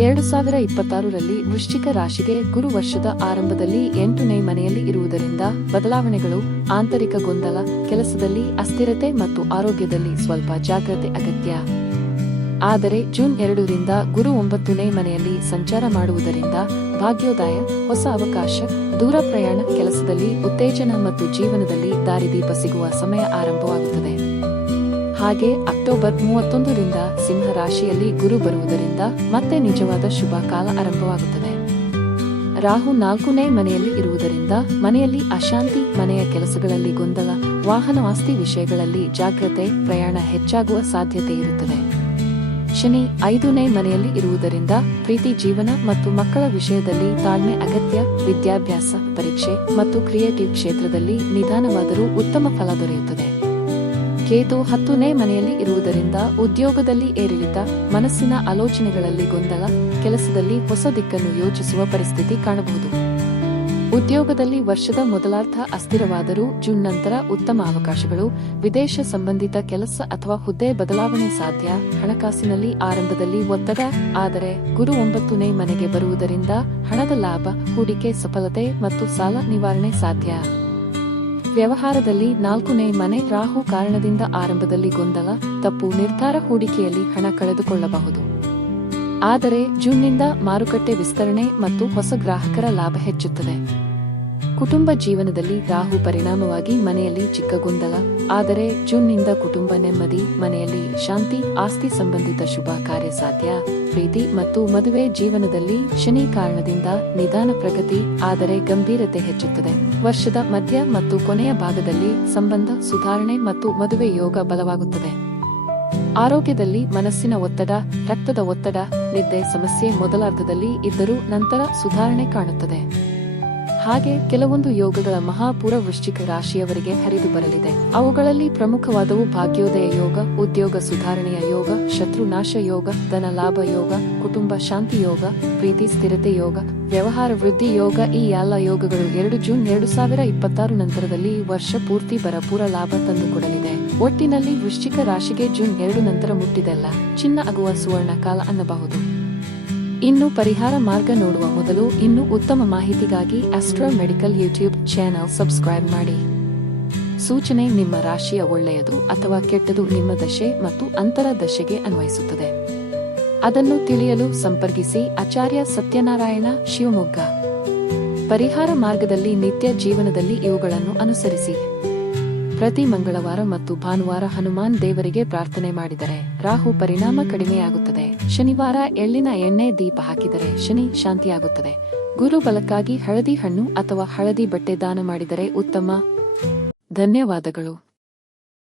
ಎರಡು ಸಾವಿರ ಇಪ್ಪತ್ತಾರರಲ್ಲಿ ವೃಶ್ಚಿಕ ರಾಶಿಗೆ ಗುರು ವರ್ಷದ ಆರಂಭದಲ್ಲಿ ಎಂಟನೇ ಮನೆಯಲ್ಲಿ ಇರುವುದರಿಂದ ಬದಲಾವಣೆಗಳು, ಆಂತರಿಕ ಗೊಂದಲ, ಕೆಲಸದಲ್ಲಿ ಅಸ್ಥಿರತೆ ಮತ್ತು ಆರೋಗ್ಯದಲ್ಲಿ ಸ್ವಲ್ಪ ಜಾಗ್ರತೆ ಅಗತ್ಯ. ಆದರೆ ಜೂನ್ ಎರಡರಿಂದ ಗುರು ಒಂಬತ್ತನೇ ಮನೆಯಲ್ಲಿ ಸಂಚಾರ ಮಾಡುವುದರಿಂದ ಭಾಗ್ಯೋದಯ, ಹೊಸ ಅವಕಾಶ, ದೂರ ಪ್ರಯಾಣ ಕೆಲಸದಲ್ಲಿ ಉತ್ತೇಜನ ಮತ್ತು ಜೀವನದಲ್ಲಿ ದಾರಿದೀಪ ಸಿಗುವ ಸಮಯ ಆರಂಭವಾಗುತ್ತದೆ. ಹಾಗೆ ಅಕ್ಟೋಬರ್ ಮೂವತ್ತೊಂದರಿಂದ ಸಿಂಹ ರಾಶಿಯಲ್ಲಿ ಗುರು ಬರುವುದರಿಂದ ಮತ್ತೆ ನಿಜವಾದ ಶುಭ ಕಾಲ ಆರಂಭವಾಗುತ್ತದೆ. ರಾಹು ನಾಲ್ಕನೇ ಮನೆಯಲ್ಲಿ ಇರುವುದರಿಂದ ಮನೆಯಲ್ಲಿ ಅಶಾಂತಿ, ಮನೆಯ ಕೆಲಸಗಳಲ್ಲಿ ಗೊಂದಲ, ವಾಹನ ಆಸ್ತಿ ವಿಷಯಗಳಲ್ಲಿ ಜಾಗ್ರತೆ, ಪ್ರಯಾಣ ಹೆಚ್ಚಾಗುವ ಸಾಧ್ಯತೆ ಇರುತ್ತದೆ. ಶನಿ ಐದನೇ ಮನೆಯಲ್ಲಿ ಇರುವುದರಿಂದ ಪ್ರೀತಿ ಜೀವನ ಮತ್ತು ಮಕ್ಕಳ ವಿಷಯದಲ್ಲಿ ತಾಳ್ಮೆ, ಅಗತ್ಯ, ವಿದ್ಯಾಭ್ಯಾಸ, ಪರೀಕ್ಷೆ ಮತ್ತು ಕ್ರಿಯೇಟಿವ್ ಕ್ಷೇತ್ರದಲ್ಲಿ ನಿಧಾನವಾದರೂ ಉತ್ತಮ ಫಲ ದೊರೆಯುತ್ತದೆ. ಕೇತು ಹತ್ತನೇ ಮನೆಯಲ್ಲಿ ಇರುವುದರಿಂದ ಉದ್ಯೋಗದಲ್ಲಿ ಏರಿಳಿತ, ಮನಸ್ಸಿನ ಆಲೋಚನೆಗಳಲ್ಲಿ ಗೊಂದಲ, ಕೆಲಸದಲ್ಲಿ ಹೊಸ ದಿಕ್ಕನ್ನು ಯೋಚಿಸುವ ಪರಿಸ್ಥಿತಿ ಕಾಣಬಹುದು. ಉದ್ಯೋಗದಲ್ಲಿ ವರ್ಷದ ಮೊದಲಾರ್ಧ ಅಸ್ಥಿರವಾದರೂ ಜೂನ್ ನಂತರ ಉತ್ತಮ ಅವಕಾಶಗಳು, ವಿದೇಶ ಸಂಬಂಧಿತ ಕೆಲಸ ಅಥವಾ ಹುದ್ದೆ ಬದಲಾವಣೆ ಸಾಧ್ಯ, ಹಣಕಾಸಿನಲ್ಲಿ ಆರಂಭದಲ್ಲಿ ಒತ್ತಡ, ಆದರೆ ಗುರು ಒಂಬತ್ತನೇ ಮನೆಗೆ ಬರುವುದರಿಂದ ಹಣದ ಲಾಭ, ಹೂಡಿಕೆ ಸಫಲತೆ ಮತ್ತು ಸಾಲ ನಿವಾರಣೆ ಸಾಧ್ಯ. ವ್ಯವಹಾರದಲ್ಲಿ ನಾಲ್ಕನೇ ಮನೆ ರಾಹು ಕಾರಣದಿಂದ ಆರಂಭದಲ್ಲಿ ಗೊಂದಲ, ತಪ್ಪು ನಿರ್ಧಾರ ಹೂಡಿಕೆಯಲ್ಲಿ ಹಣ ಕಳೆದುಕೊಳ್ಳಬಹುದು. ಆದರೆ ಜೂನ್ನಿಂದ ಮಾರುಕಟ್ಟೆ ವಿಸ್ತರಣೆ ಮತ್ತು ಹೊಸ ಗ್ರಾಹಕರ ಲಾಭ ಹೆಚ್ಚುತ್ತದೆ. ಕುಟುಂಬ ಜೀವನದಲ್ಲಿ ರಾಹು ಪರಿಣಾಮವಾಗಿ ಮನೆಯಲ್ಲಿ ಚಿಕ್ಕ ಗೊಂದಲ. ಆದರೆ ಜೂನ್ನಿಂದ ಕುಟುಂಬ ನೆಮ್ಮದಿ, ಮನೆಯಲ್ಲಿ ಶಾಂತಿ, ಆಸ್ತಿ ಸಂಬಂಧಿತ ಶುಭ ಕಾರ್ಯ ಸಾಧ್ಯ. ಪ್ರೀತಿ ಮತ್ತು ಮದುವೆ ಜೀವನದಲ್ಲಿ ಶನಿ ಕಾರಣದಿಂದ ನಿಧಾನ ಪ್ರಗತಿ, ಆದರೆ ಗಂಭೀರತೆ ಹೆಚ್ಚುತ್ತದೆ. ವರ್ಷದ ಮಧ್ಯ ಮತ್ತು ಕೊನೆಯ ಭಾಗದಲ್ಲಿ ಸಂಬಂಧ ಸುಧಾರಣೆ ಮತ್ತು ಮದುವೆ ಯೋಗ ಬಲವಾಗುತ್ತದೆ. ಆರೋಗ್ಯದಲ್ಲಿ ಮನಸ್ಸಿನ ಒತ್ತಡ, ರಕ್ತದ ಒತ್ತಡ, ನಿದ್ದೆ ಸಮಸ್ಯೆ ಮೊದಲಾರ್ಧದಲ್ಲಿ ಇದ್ದರೂ ನಂತರ ಸುಧಾರಣೆ ಕಾಣುತ್ತದೆ. ಹಾಗೆ ಕೆಲವೊಂದು ಯೋಗಗಳ ಮಹಾಪೂರ ವೃಶ್ಚಿಕ ರಾಶಿಯವರಿಗೆ ಹರಿದು ಬರಲಿದೆ. ಅವುಗಳಲ್ಲಿ ಪ್ರಮುಖವಾದವು ಭಾಗ್ಯೋದಯ ಯೋಗ, ಉದ್ಯೋಗ ಸುಧಾರಣೆಯ ಯೋಗ ಶತ್ರುನಾಶ ಯೋಗ, ಧನ ಲಾಭ ಯೋಗ, ಕುಟುಂಬ ಶಾಂತಿ ಯೋಗ, ಪ್ರೀತಿ ಸ್ಥಿರತೆ ಯೋಗ, ವ್ಯವಹಾರ ವೃದ್ಧಿ ಯೋಗ. ಈ ಎಲ್ಲ ಯೋಗಗಳು ಎರಡು ಜೂನ್ ಎರಡು ಸಾವಿರ ಇಪ್ಪತ್ತಾರು ನಂತರದಲ್ಲಿ ವರ್ಷ ಪೂರ್ತಿ ಬರಪೂರ ಲಾಭ ತಂದುಕೊಡಲಿದೆ ಒಟ್ಟಿನಲ್ಲಿ ವೃಶ್ಚಿಕ ರಾಶಿಗೆ ಜೂನ್ ಎರಡು ನಂತರ ಮುಟ್ಟಿದೆಲ್ಲ. ಚಿನ್ನ ಆಗುವ ಸುವರ್ಣ ಕಾಲ ಅನ್ನಬಹುದು. ಇನ್ನು ಪರಿಹಾರ ಮಾರ್ಗ ನೋಡುವ ಮೊದಲು ಇನ್ನು ಉತ್ತಮ ಮಾಹಿತಿಗಾಗಿ Astra medical YouTube channel subscribe ಮಾಡಿ. ಸೂಚನೆ ನಿಮ್ಮ ರಾಶಿಯ ಒಳ್ಳೆಯದು ಅಥವಾ ಕೆಟ್ಟದು ನಿಮ್ಮ ದಶೆ ಮತ್ತು ಅಂತರ ದಶೆಗೆ ಅನ್ವಯಿಸುತ್ತದೆ. ಅದನ್ನು ತಿಳಿಯಲು ಸಂಪರ್ಕಿಸಿ ಆಚಾರ್ಯ ಸತ್ಯನಾರಾಯಣ ಶಿವಮೊಗ್ಗ. ಪರಿಹಾರ ಮಾರ್ಗದಲ್ಲಿ ನಿತ್ಯ ಜೀವನದಲ್ಲಿ ಇವುಗಳನ್ನು ಅನುಸರಿಸಿ. ಪ್ರತಿ ಮಂಗಳವಾರ ಮತ್ತು ಭಾನುವಾರ ಹನುಮಾನ್ ದೇವರಿಗೆ ಪ್ರಾರ್ಥನೆ ಮಾಡಿದರೆ ರಾಹು ಪರಿಣಾಮ ಕಡಿಮೆಯಾಗುತ್ತದೆ. ಶನಿವಾರ ಎಳ್ಳಿನ ಎಣ್ಣೆ ದೀಪ ಹಾಕಿದರೆ ಶನಿ ಶಾಂತಿಯಾಗುತ್ತದೆ. ಗುರು ಬಲಕ್ಕಾಗಿ ಹಳದಿ ಹಣ್ಣು ಅಥವಾ ಹಳದಿ ಬಟ್ಟೆ ದಾನ ಮಾಡಿದರೆ ಉತ್ತಮ. ಧನ್ಯವಾದಗಳು.